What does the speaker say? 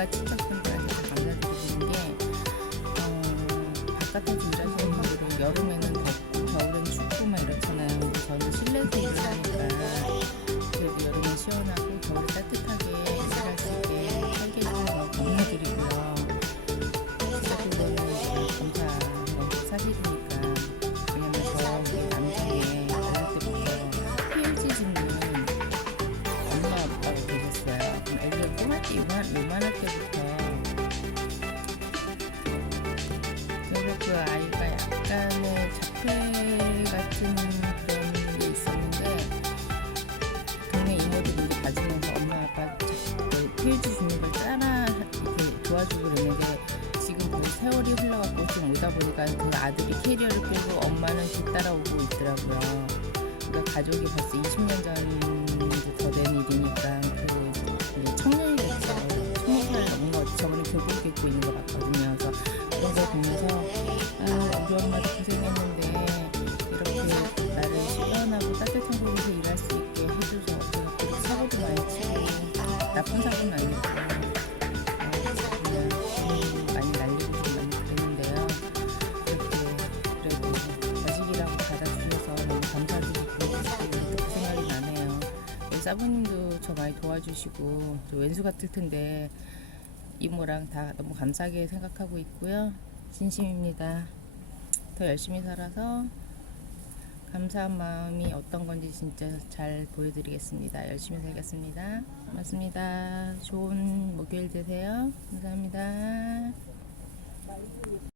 바깥 친척분들한테 다 감사드리는 게 어, 바깥에 요만, 요만할 때부터 그 아이가 약간의 자폐 같은 그런 게 있었는데 동네 이모들이 봐주면서 엄마 아빠 그 PLC 주는 걸 따라 이렇게 도와주고 그러는데 지금 거의 세월이 흘러가고 좀 오다 보니까 그 아들이 캐리어를 끌고 엄마는 뒤따라오고 있더라고요. 그러니까 가족이 벌써 20년 전 나쁜 사고는 아니고 많이 날리고 좀 많이 그랬는데요. 이렇게 그래도 자식이라고 받아주셔서 너무 감사드리고 그 생각이 나네요. 우리 사부님도 저 많이 도와주시고 저 왼수 같을 텐데 이모랑 다 너무 감사하게 생각하고 있고요. 진심입니다. 더 열심히 살아서 감사한 마음이 어떤 건지 진짜 잘 보여드리겠습니다. 열심히 살겠습니다. 고맙습니다. 좋은 목요일 되세요. 감사합니다.